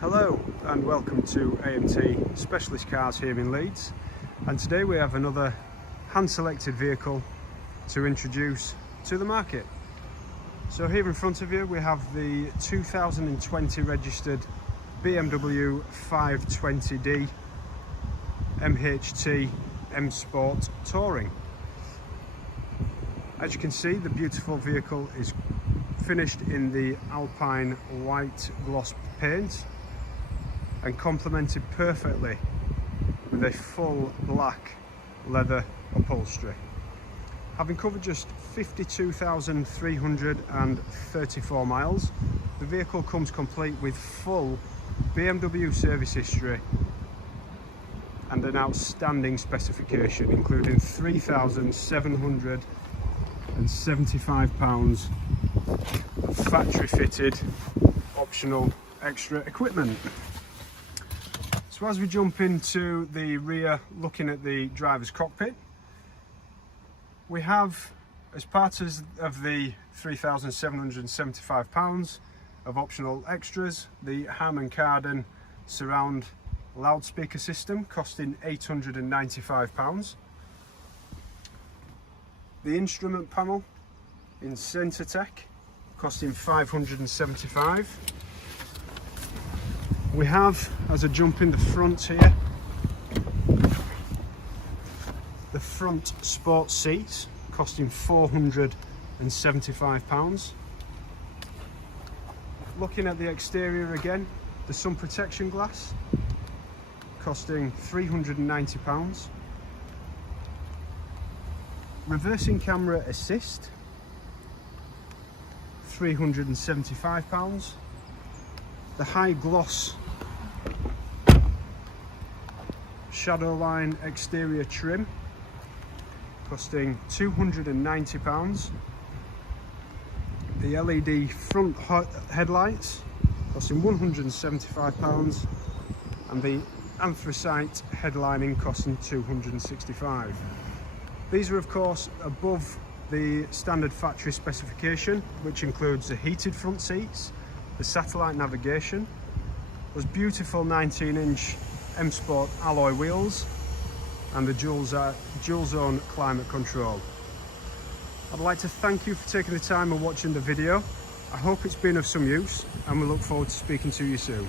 Hello and welcome to AMT Specialist Cars here in Leeds, and today we have another hand selected vehicle to introduce to the market. So here in front of you we have the 2020 registered BMW 520d MHT M Sport Touring. As you can see, the beautiful vehicle is finished in the Alpine White Gloss Paint and complemented perfectly with a full black leather upholstery. Having covered just 52,334 miles, the vehicle comes complete with full BMW service history and an outstanding specification, including £3,775 of factory fitted optional extra equipment. So as we jump into the rear, looking at the driver's cockpit, we have, as part of the £3,775 of optional extras, the Harman Kardon surround loudspeaker system costing £895, the instrument panel in Sensatec costing £575. We have, as I jump in the front here, the front sport seats costing £475. Looking at the exterior again, the sun protection glass costing £390. Reversing camera assist, £375. The high gloss Shadowline exterior trim costing £290. The LED front headlights costing £175, and the Anthracite Headlining costing £265. These are of course above the standard factory specification, which includes the heated front seats, the satellite navigation, those beautiful 19-inch M Sport alloy wheels, and the dual zone climate control. I'd like to thank you for taking the time and watching the video. I hope it's been of some use, and we look forward to speaking to you soon.